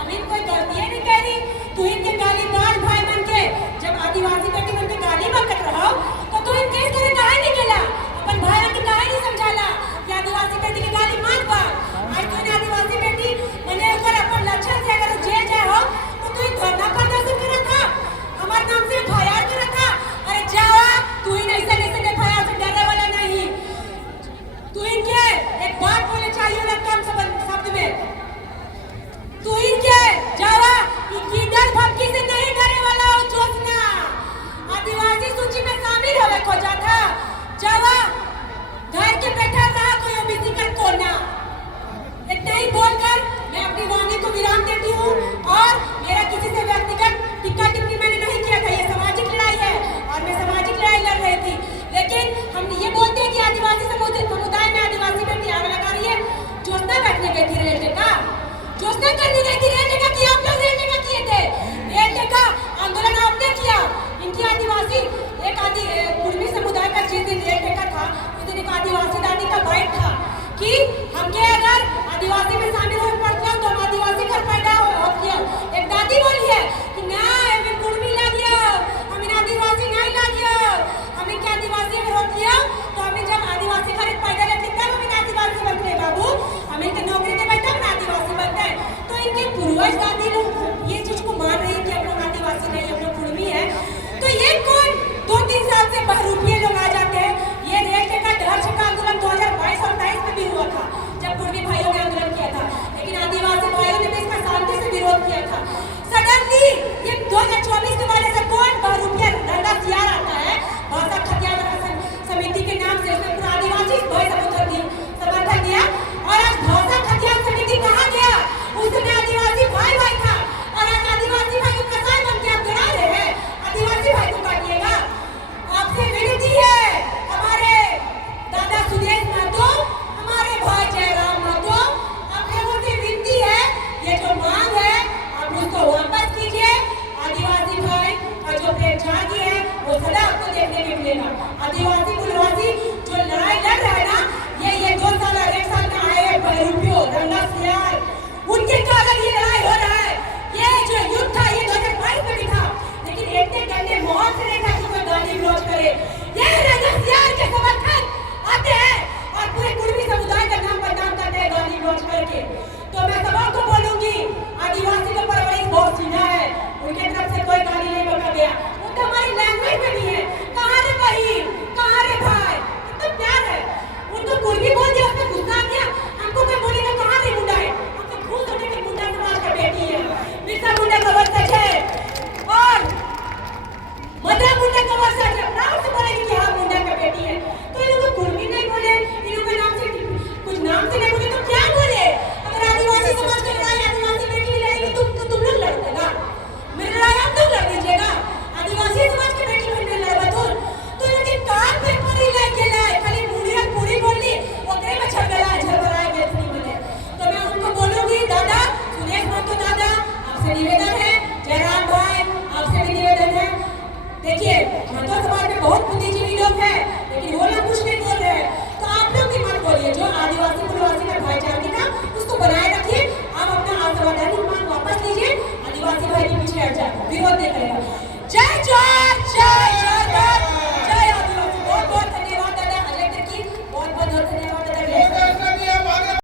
अमीन कोई गलती नहीं कह रही। तू इनके गाली दाल भाई बन के जब आदिवासी बेटी बन के गाली बकत रहो तो तू इनके इस तरह काहे नहीं केला? अपन भाई के काहे नहीं समझाला कि आदिवासी बेटी की गाली मत बा? आज तू ने आदिवासी बेटी मने अगर अपन लक्षण से अगर जेल जाए हो तो तू धरना प्रदर्शन करा था, हमारे नाम से एफआईआर करा था। अरे जाओ, तू ही नहीं से एफआईआर से डरने वाला नहीं। तू इनके एक बात बोले चाहिए ना कम शब्द में। तू इनके जावा इनकी डर भक्ति से नहीं डरने वाला हो। जोशना आदिवासी सूची में शामिल होवे खोजा था। जावा घर के बैठा रहा कोई ओबीसी का कोना। इतना ही बोलकर मैं अपनी वाणी को विराम देती हूँ और मेरा किसी से व्यक्तिगत टिक्का टिप्पणी मैंने नहीं किया था। ये सामाजिक लड़ाई है और मैं सामाजिक लड़ाई लड़ रही थी। लेकिन हम ये बोलते हैं कि आदिवासी समुदाय में आदिवासी बेटी आग लगा रही है। जोशना बैठने गई थी रेल टेका, जोशना करने गई थी रेल टेका किया। आप लोग रेल टेका किए थे, रेल टेका आंदोलन आपने किया। इनकी आदिवासी एक कुर्मी समुदाय का जिस दिन रेल टेका था उस दिन एक आदिवासी दादी का बाइट था कि हमके अगर आदिवासी में शामिल हो पड़ते हो तो हम आदिवासी घर पैदा होती है। एक दादी बोली है कि ना हमें कुर्मी ला दिया, हमें आदिवासी नहीं ला दिया, हमें क्या आदिवासी में रोक दिया तो हमें जब आदिवासी घर पैदा लेते तब हमें आदिवासी बनते हैं। बाबू हमें तो नौकरी दे बैठा हम आदिवासी बनते हैं। तो इनके पूर्वज दादी लोग ये चीज को मान रही है कि हम लोग आदिवासी नहीं, हम लोग कुर्मी है। तो ये कौन 2-3 साल से बहरूपिये लोग आ जाते हैं। ये रेल टेका डर छक्का आंदोलन 2022 और 23 में भी हुआ था जब कुर्मी भाइयों ने आंदोलन किया था, लेकिन आदिवासी भाइयों ने भी इसका शांति से विरोध किया था। सडनली ये 2024 के बाद ऐसा कौन बहरूपिया धंधा तैयार आता है भाषा खतियान समिति के नाम से, उसमें पूरा आदिवासी भाई समर्थन दिया। और आज भाषा खतियान समिति कहाँ गया? उसमें आदिवासी भाई था और आज आदिवासी भाई को कसाई बन के आप गिरा रहे हैं। आदिवासी भाई को काटिएगा। आपसे विनती है हमारे दादा सुदेश महतो, हमारे भाई जयराम महतो, आप लोगों से विनती है ये जो मांग है आप उसको वापस कीजिए। आदिवासी भाई का जो प्रेम जागी है वो सदा आपको देखने को मिलेगा। आदिवासी कुलवासी जो लड़ाई लड़ रहा है ना, ये 2 साल और 1 साल में आए हैं बहरूपियों रंगा सियार, उनके कारण ये लड़ाई हो रहा है। ये जो युद्ध था ये 2022 में भी था, लेकिन इतने गंदे माहौल से नहीं था कि कोई गाली विरोध करे। ये रंगा सियार के समर्थक आते हैं और पूरे कुर्मी समुदाय का नाम बदनाम करते हैं गाली विरोध करके। तो मैं सबको बोलूंगी आदिवासी का परवरिश बहुत सीधा है, उनके तरफ से कोई गाली नहीं बका गया। वो तो हमारी लैंग्वेज में भी है। कहाँ रे बहन, कहाँ रे भाई, कितना प्यार है। उनको कुर्मी बोल दिया, उसमें गुस्सा आ गया। हमको क्या बोलेगा कहाँ रे मुंडा है? हमको खुश होने की मुंडा समाज का बेटी है, बिरसा मुंडा का वर्षक है और मदरा मुंडा का वर्षक है। प्राउड से बोलेगी कि हाँ मुंडा का बेटी है। तो इन लोगों को कुर्मी नहीं बोले, इन लोगों के नाम से कुछ नाम से नहीं बोले तो क्या बोले? अगर आदिवासी समाज की लड़ाई आदिवासी बेटी की लड़ाई तो तुम लोग लड़ते ना, मेरी लड़ाई आप लोग लड़ लीजिएगा। आदिवासी समाज की बेटी बहन लड़वा तो इनके कान पे पूरी लग गया है, खाली पूरी बोली ओकरे में झगड़ाए गए थे बने। तो मैं उनको बोलूंगी दादा सुरेश महतो दादा, आपसे निवेदन है, जयराम भाई आपसे भी निवेदन है। देखिए महतो समाज में बहुत बुद्धिजीवी लोग हैं, लेकिन वो लोग कुछ नहीं बोल रहे हैं। तो आप लोग भी मत बोलिए। जो आदिवासी कुलवासी का भाईचारा था उसको बनाए रखिए। आप अपना असंवैधानिक मांग वापस लीजिए। आदिवासी भाई के पीछे हट जाए, विरोध नहीं करेगा। जय जय